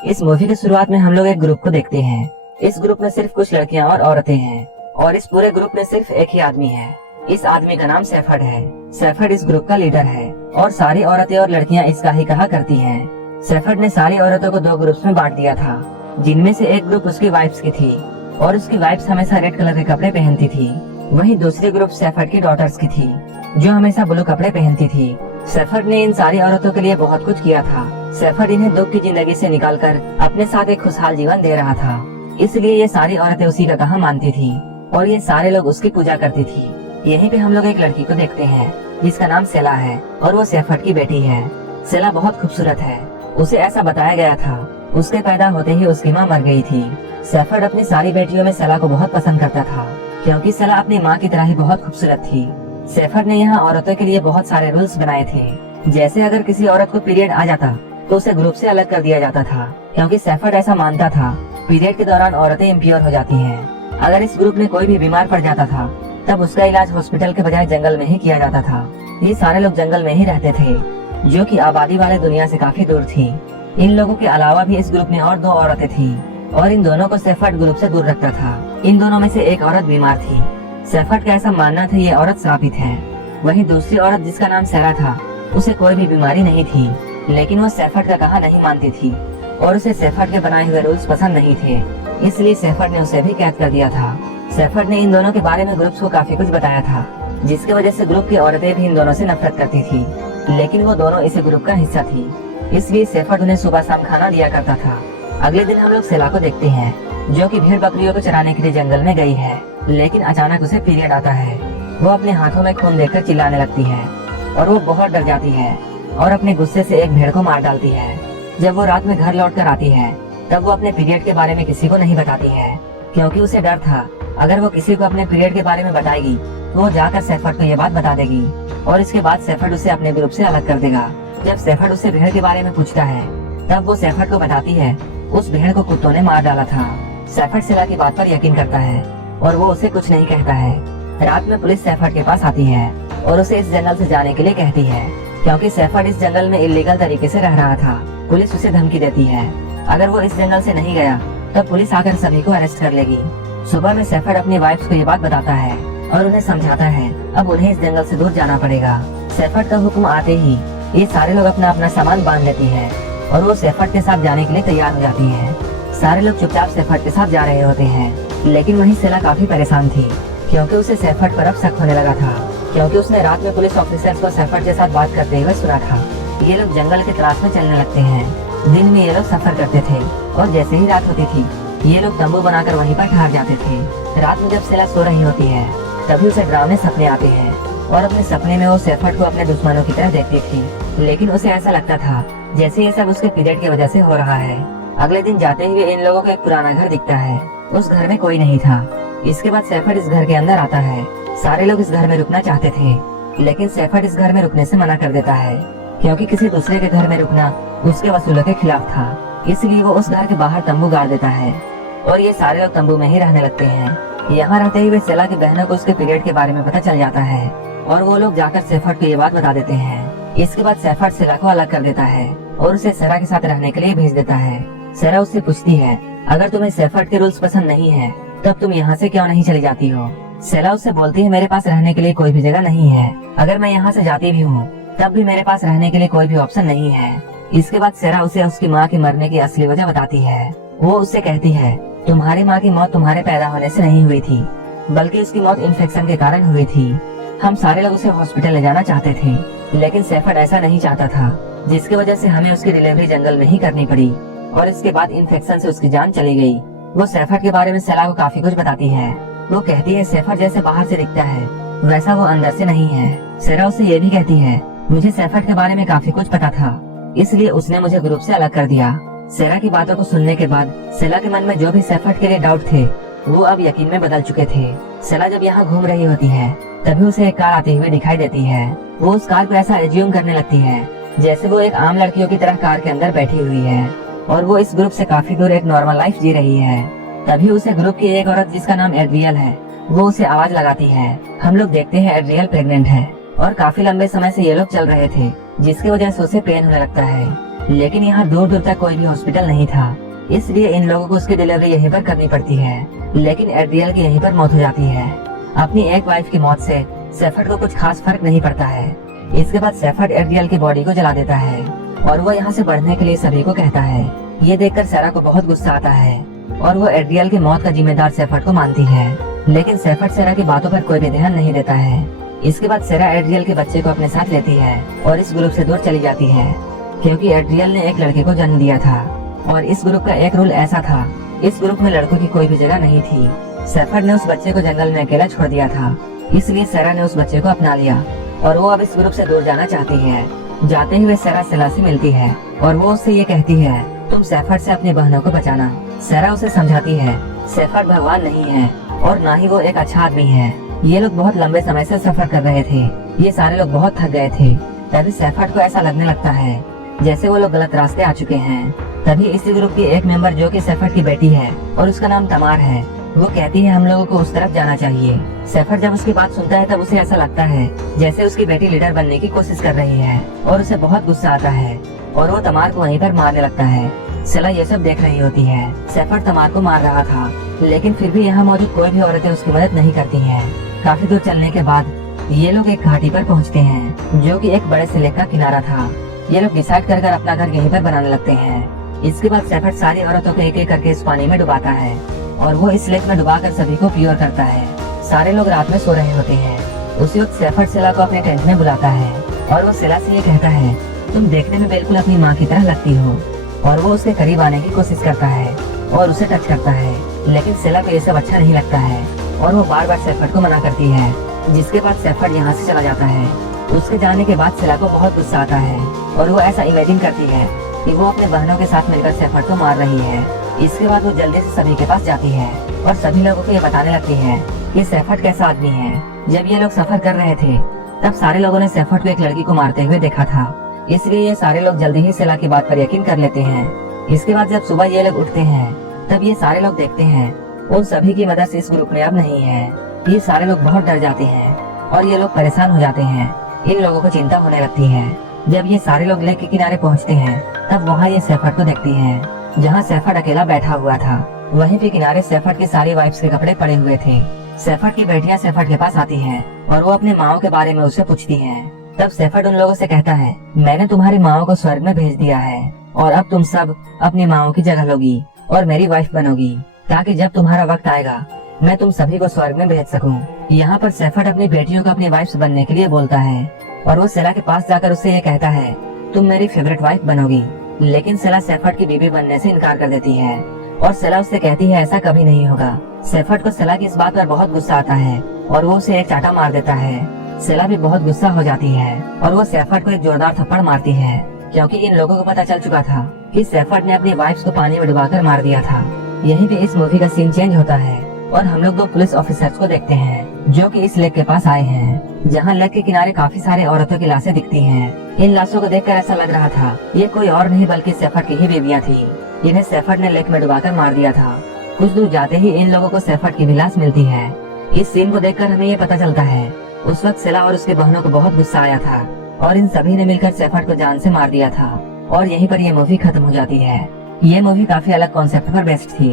इस मूवी की शुरुआत में हम लोग एक ग्रुप को देखते हैं। इस ग्रुप में सिर्फ कुछ लड़कियां और औरतें हैं और इस पूरे ग्रुप में सिर्फ एक ही आदमी है। इस आदमी का नाम सैफर्ड है। सैफर्ड इस ग्रुप का लीडर है और सारी औरतें और लड़कियां इसका ही कहा करती हैं। सैफर्ड ने सारी औरतों को 2 ग्रुप्स में बांट दिया था, जिनमें से एक ग्रुप उसकी वाइफ्स की थी और उसकी वाइफ्स हमेशा रेड कलर के कपड़े पहनती थी। वहीं दूसरी ग्रुप सैफर्ड की डॉटर्स की थी, जो हमेशा ब्लू कपड़े पहनती थी। सैफर्ड ने इन सारी औरतों के लिए बहुत कुछ किया था। सैफर्ड इन्हें दुख की जिंदगी से निकालकर अपने साथ एक खुशहाल जीवन दे रहा था, इसलिए ये सारी औरतें उसी का कहा मानती थी और ये सारे लोग उसकी पूजा करती थी। यहीं पे हम लोग एक लड़की को देखते हैं जिसका नाम सेला है और वो सैफर्ड की बेटी है। सेला बहुत खूबसूरत है, उसे ऐसा बताया गया था। उसके पैदा होते ही उसकी माँ मर गई थी। सैफर्ड अपनी सारी बेटियों में सेला को बहुत पसंद करता था, क्योंकि सेला अपनी माँ की तरह ही बहुत खूबसूरत थी। सैफर्ड ने यहाँ औरतों के लिए बहुत सारे रूल्स बनाए थे, जैसे अगर किसी औरत को पीरियड आ जाता तो उसे ग्रुप से अलग कर दिया जाता था, क्योंकि सैफर्ड ऐसा मानता था पीरियड के दौरान औरतें इम्प्योर हो जाती हैं। अगर इस ग्रुप में कोई भी बीमार पड़ जाता था तब उसका इलाज हॉस्पिटल के बजाय जंगल में ही किया जाता था। ये सारे लोग जंगल में ही रहते थे, जो कि आबादी वाले दुनिया से काफी दूर थी। इन लोगों के अलावा भी इस ग्रुप में और 2 औरतें थी और इन दोनों को सैफर्ड ग्रुप से दूर रखता था। इन दोनों में से एक औरत बीमार थी। सैफर्ड का ऐसा मानना था ये औरत श्रापित है। वहीं दूसरी औरत जिसका नाम सेरा था, उसे कोई भी बीमारी नहीं थी, लेकिन वो सैफर्ड का कहा नहीं मानती थी और उसे सैफर्ड के बनाए हुए रूल्स पसंद नहीं थे, इसलिए सैफर्ड ने उसे भी कैद कर दिया था। सैफर्ड ने इन दोनों के बारे में ग्रुप्स को काफी कुछ बताया था, जिसकी वजह से ग्रुप की औरतें भी इन दोनों से नफरत करती थी, लेकिन वो दोनों इसी ग्रुप का हिस्सा थी, इसलिए सैफर्ड उन्हें सुबह शाम खाना दिया करता था। अगले दिन हम लोग सेला को देखते हैं, जो कि भेड़ बकरियों को चराने के लिए जंगल में गई है, लेकिन अचानक उसे पीरियड आता है। वो अपने हाथों में खून देखकर चिल्लाने लगती है और वो बहुत डर जाती है और अपने गुस्से से एक भेड़ को मार डालती है। जब वो रात में घर लौट कर आती है तब वो अपने पीरियड के बारे में किसी को नहीं बताती है, क्योंकि उसे डर था अगर वो किसी को अपने पीरियड के बारे में बताएगी तो वो जाकर सैफर्ड को ये बात बता देगी और इसके बाद सैफर्ड उसे अपने ग्रुप से अलग कर देगा। जब सैफर्ड उससे भेड़ के बारे में पूछता है तब वो सैफर्ड को बताती है उस भेड़ को कुत्तों ने मार डाला था। सैफर्ड सेला की बात पर यकीन करता है और वो उसे कुछ नहीं कहता है। रात में पुलिस सैफर्ड के पास आती है और उसे इस जंगल से जाने के लिए कहती है, क्योंकि सैफर्ड इस जंगल में इलीगल तरीके से रह रहा था। पुलिस उसे धमकी देती है अगर वो इस जंगल से नहीं गया तब पुलिस आकर सभी को अरेस्ट कर लेगी। सुबह में सैफर्ड अपनी वाइफ को ये बात बताता है और उन्हें समझाता है अब उन्हें इस जंगल से दूर जाना पड़ेगा। सैफर्ड का हुक्म आते ही ये सारे लोग अपना अपना सामान बांध लेती हैं और वो सैफर्ड के साथ जाने के लिए तैयार हो जाती हैं। सारे लोग चुपचाप सैफर्ड के साथ जा रहे होते हैं, लेकिन वहीं सेला काफी परेशान थी, क्योंकि उसे सैफर्ड पर अब शक होने लगा था, क्योंकि उसने रात में पुलिस ऑफिसर्स को सैफर्ड के साथ बात करते हुए सुना था। ये लोग जंगल की तलाश में चलने लगते हैं। दिन में ये लोग सफर करते थे और जैसे ही रात होती थी ये लोग तंबू बनाकर वहीं पर ठहर जाते थे। रात में जब सेला सो रही होती है तभी उसे डरावने सपने आते हैं और अपने सपने में वो सैफर्ड को अपने दुश्मनों की तरह देखती थी, लेकिन उसे ऐसा लगता था जैसे ये सब उसके पीरियड की वजह से हो रहा है। अगले दिन जाते हुए इन लोगों को एक पुराना घर दिखता है। उस घर में कोई नहीं था। इसके बाद सैफर्ड इस घर के अंदर आता है। सारे लोग इस घर में रुकना चाहते थे, लेकिन सैफर्ड इस घर में रुकने से मना कर देता है, क्योंकि किसी दूसरे के घर में रुकना उसके वसूलों के खिलाफ था। इसलिए वो उस घर के बाहर तंबू गाड़ देता है और ये सारे लोग तंबू में ही रहने लगते हैं। यहाँ रहते हुए सेला की बहनों को उसके पीरियड के बारे में पता चल जाता है और वो लोग जाकर सैफर्ड को ये बात बता देते हैं। इसके बाद सैफर्ड सेला को अलग कर देता है और उसे सेरा के साथ रहने के लिए भेज देता है। सेरा उससे पूछती है अगर तुम्हें सैफर्ड के रूल्स पसंद नहीं है तब तुम यहाँ से क्यों नहीं चली जाती हो। सेला उससे बोलती है मेरे पास रहने के लिए कोई भी जगह नहीं है। अगर मैं यहाँ से जाती भी हूँ तब भी मेरे पास रहने के लिए कोई भी ऑप्शन नहीं है। इसके बाद सेरा उसे उसकी माँ के मरने की असली वजह बताती है। वो उससे कहती है तुम्हारी माँ की मौत तुम्हारे पैदा होने से नहीं हुई थी, बल्कि उसकी मौत इन्फेक्शन के कारण हुई थी। हम सारे लोग उसे हॉस्पिटल ले जाना चाहते थे, लेकिन सैफर्ड ऐसा नहीं चाहता था, जिसकी वजह से हमें उसकी डिलीवरी जंगल में ही करनी पड़ी और इसके बाद इन्फेक्शन से उसकी जान चली गई। वो सैफर्ड के बारे में सेला को काफी कुछ बताती है। वो कहती है सैफर्ड जैसे बाहर से दिखता है वैसा वो अंदर से नहीं है। सेरा उससे ये भी कहती है मुझे सैफर्ड के बारे में काफी कुछ पता था, इसलिए उसने मुझे ग्रुप से अलग कर दिया। सेरा की बातों को सुनने के बाद सेला के मन में जो भी सैफर्ड के लिए डाउट थे वो अब यकीन में बदल चुके थे। सेला जब यहाँ घूम रही होती है तभी उसे एक कार आती हुई दिखाई देती है। वो उस कार को ऐसा एज्यूम करने लगती है जैसे वो एक आम लड़कियों की तरह कार के अंदर बैठी हुई है और वो इस ग्रुप से काफी दूर एक नॉर्मल लाइफ जी रही है। तभी उसे ग्रुप की एक औरत जिसका नाम एड्रियल है वो उसे आवाज लगाती है। हम लोग देखते हैं एड्रियल प्रेग्नेंट है और काफी लंबे समय से ये लोग चल रहे थे, जिसकी वजह से उसे पेन होने लगता है। लेकिन यहाँ दूर दूर तक कोई भी हॉस्पिटल नहीं था, इसलिए इन लोगों को उसकी डिलीवरी यहीं पर करनी पड़ती है। लेकिन एड्रियल की यहीं पर मौत हो जाती है। अपनी एक वाइफ की मौत से सेफर्ड को कुछ खास फर्क नहीं पड़ता है। इसके बाद सेफर्ड एड्रियल की बॉडी को जला देता है और वो यहाँ से बढ़ने के लिए सभी को कहता है। ये देखकर सेरा को बहुत गुस्सा आता है और वो एड्रियल की मौत का जिम्मेदार सेफर्ड को मानती है। लेकिन सेफर्ड सेरा की बातों पर कोई भी ध्यान नहीं देता है। इसके बाद सेरा एड्रियल के बच्चे को अपने साथ लेती है और इस ग्रुप से दूर चली जाती है, क्योंकि एड्रियल ने एक लड़के को जन्म दिया था और इस ग्रुप का एक रूल ऐसा था, इस ग्रुप में लड़कों की कोई भी जगह नहीं थी। सेफर्ड ने उस बच्चे को जंगल में अकेला छोड़ दिया था, इसलिए सेरा ने उस बच्चे को अपना लिया और वो अब इस ग्रुप से दूर जाना चाहती है। जाते हुए सेरा सेला से मिलती है और वो उससे ये कहती है, तुम सेफर्ड से अपनी बहनों को बचाना। सेरा उसे समझाती है, सेफर्ड भगवान नहीं है और ना ही वो एक अच्छा आदमी है। ये लोग बहुत लंबे समय से सफर कर रहे थे, ये सारे लोग बहुत थक गए थे। तभी सेफर्ड को ऐसा लगने लगता है जैसे वो लोग गलत रास्ते आ चुके हैं। तभी इसी ग्रुप की एक मेंबर जो कि सेफर्ड की बेटी है और उसका नाम तमार है, वो कहती है हम लोगों को उस तरफ जाना चाहिए। सेफर्ड जब उसकी बात सुनता है तब उसे ऐसा लगता है जैसे उसकी बेटी लीडर बनने की कोशिश कर रही है और उसे बहुत गुस्सा आता है और वो तमार को वहीं पर मारने लगता है। सेला ये सब देख रही होती है। सेफर्ड तमार को मार रहा था, लेकिन फिर भी यहाँ मौजूद कोई भी औरतें उसकी मदद नहीं करती हैं। काफी दूर चलने के बाद ये लोग एक घाटी पर पहुँचते हैं जो कि एक बड़े से लेक का किनारा था। ये लोग डिसाइड कर अपना घर यहीं पर बनाने लगते हैं। इसके बाद सेफर्ड सारी औरतों को एक एक करके इस पानी में डुबाता है और वो इस लेक में डुबाकर सभी को प्योर करता है। सारे लोग रात में सो रहे होते हैं। उसी वक्त सेफर्ड सेला को अपने टेंट में बुलाता है और वो सेला से ये कहता है, तुम देखने में बिल्कुल अपनी माँ की तरह लगती हो। और वो उसके करीब आने की कोशिश करता है और उसे टच करता है, लेकिन सेला को ये सब अच्छा नहीं लगता है और वो बार बार सेफर्ड को मना करती है। जिसके बाद सेफर्ड यहाँ से चला जाता है। उसके जाने के बाद सेला को बहुत गुस्सा आता है और वो ऐसा इमेजिन करती है कि वो अपने बहनों के साथ मिलकर सेफर्ड को मार रही है। इसके बाद वो जल्दी से सभी के पास जाती है और सभी लोगों को ये बताने लगती है कि सेफर्ड कैसा आदमी है। जब ये लोग सफर कर रहे थे तब सारे लोगों ने सेफर्ड को एक लड़की को मारते हुए देखा था, इसलिए ये सारे लोग जल्दी ही सेला की बात पर यकीन कर लेते हैं। इसके बाद जब सुबह ये लोग उठते हैं तब ये सारे लोग देखते हैं उन सभी की मदद से इस ग्रुप में अब नहीं है। ये सारे लोग बहुत डर जाते हैं और ये लोग परेशान हो जाते हैं। इन लोगों को चिंता होने लगती है। जब ये सारे लोग लेक के किनारे पहुंचते हैं तब वहाँ ये सेफर्ड को देखती हैं, जहाँ सेफर्ड अकेला बैठा हुआ था। वहीं पे किनारे सेफर्ड की सारी वाइफ्स के कपड़े पड़े हुए थे। सेफर्ड की बेटियां सेफर्ड के पास आती हैं और वो अपने माओ के बारे में उससे पूछती हैं। तब सेफर्ड उन लोगों से कहता है, मैंने तुम्हारी माओ को स्वर्ग में भेज दिया है और अब तुम सब अपनी माओ की जगह लोगी और मेरी वाइफ बनोगी, ताकि जब तुम्हारा वक्त आएगा मैं तुम सभी को स्वर्ग में भेज सकूं। यहाँ पर सेफर्ड अपनी बेटियों को अपनी वाइफ बनने के लिए बोलता है और वो सेला के पास जाकर उससे ये कहता है, तुम मेरी फेवरेट वाइफ बनोगी। लेकिन सेला सेफर्ड की बीवी बनने से इनकार कर देती है और सेला उससे कहती है ऐसा कभी नहीं होगा। सेफर्ड को सेला की इस बात पर बहुत गुस्सा आता है और वो उसे एक चाटा मार देता है। सेला भी बहुत गुस्सा हो जाती है और वो सेफर्ड को एक जोरदार थप्पड़ मारती है, क्योंकि इन लोगों को पता चल चुका था कि सेफर्ड ने अपनी वाइफ को पानी में डुबाकर मार दिया था। यहीं पे इस मूवी का सीन चेंज होता है और हम लोग दो पुलिस ऑफिसर्स को देखते हैं जो कि इस लेक के पास आए हैं, जहां लेक के किनारे काफी सारे औरतों की लाशें दिखती हैं। इन लाशों को देखकर ऐसा लग रहा था ये कोई और नहीं बल्कि सेफर्ड की ही बेबियां थी। इन्हें सेफर्ड ने लेक में डुबाकर मार दिया था। कुछ दूर जाते ही इन लोगों को सेफर्ड की भी लाश मिलती है। इस सीन को देखकर हमें ये पता चलता है उस वक्त सेला और उसके बहनों को बहुत गुस्सा आया था और इन सभी ने मिलकर सेफर्ड को जान से मार दिया था और यहीं पर ये मूवी खत्म हो जाती है। ये मूवी काफी अलग कॉन्सेप्ट पर बेस्ड थी।